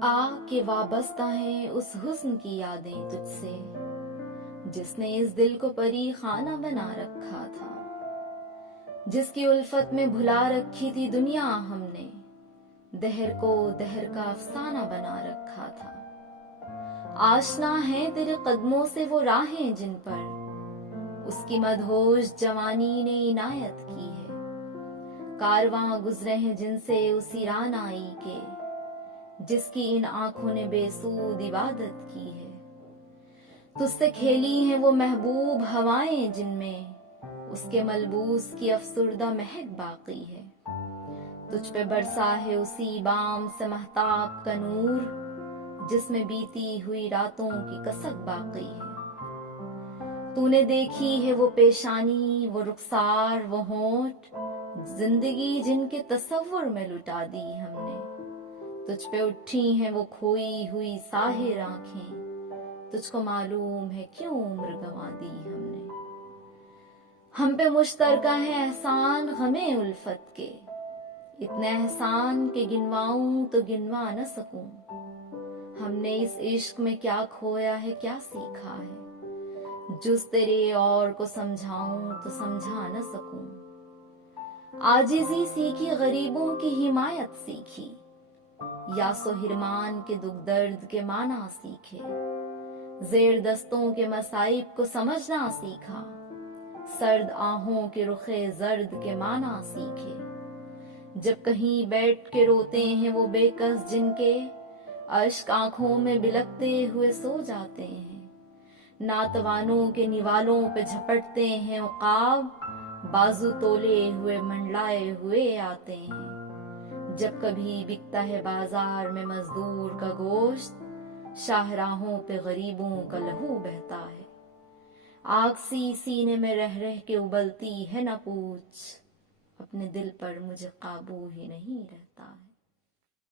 کے وابستہ ہیں اس حسن کی یادیں تجھ سے، جس نے اس دل کو پری خانہ بنا رکھا تھا، جس کی الفت میں بھلا رکھی تھی دنیا ہم نے، دہر کو دہر کا افسانہ بنا رکھا تھا۔ آشنا ہیں تیرے قدموں سے وہ راہیں جن پر اس کی مدہوش جوانی نے عنایت کی ہے، کارواں گزرے ہیں جن سے اسی رعنائی کے، جس کی ان آنکھوں نے بے سود عبادت کی ہے۔ تجھ سے کھیلی ہیں وہ محبوب ہوائیں جن میں اس کے ملبوس کی افسردہ مہک باقی ہے، تجھ پہ برسا ہے اسی بام سے مہتاب کا نور، جس میں بیتی ہوئی راتوں کی کسک باقی ہے۔ تو نے دیکھی ہے وہ پیشانی، وہ رخسار، وہ ہونٹ، زندگی جن کے تصور میں لٹا دی ہم نے، تجھ پہ اٹھی ہیں وہ کھوئی ہوئی ساحر آنکھیں، تجھ کو معلوم ہے کیوں عمر گنوا دی ہم نے۔ ہم پہ مشترکہ ہے احسان غمیں الفت کے، اتنے احسان کہ گنواؤں تو گنوا نہ سکوں، ہم نے اس عشق میں کیا کھویا ہے کیا سیکھا ہے، جس تیرے اور کو سمجھاؤں تو سمجھا نہ سکوں۔ عاجزی سیکھی غریبوں کی حمایت سیکھی، یاس و حرمان کے دکھ درد کے معنی سیکھے، زیر دستوں کے مصائب کو سمجھنا سیکھا، سرد آہوں کے رخ زرد کے معنی سیکھے۔ جب کہیں بیٹھ کے روتے ہیں وہ بے کس جن کے اشک آنکھوں میں بلکتے ہوئے سو جاتے ہیں، ناتوانوں کے نوالوں پہ جھپٹتے ہیں عقاب، بازو تولے ہوئے منڈلائے ہوئے آتے ہیں۔ جب کبھی بکتا ہے بازار میں مزدور کا گوشت، شاہراہوں پہ غریبوں کا لہو بہتا ہے۔ آگ سی سینے میں رہ رہ کے ابلتی ہے نہ پوچھ، اپنے دل پر مجھے قابو ہی نہیں رہتا ہے۔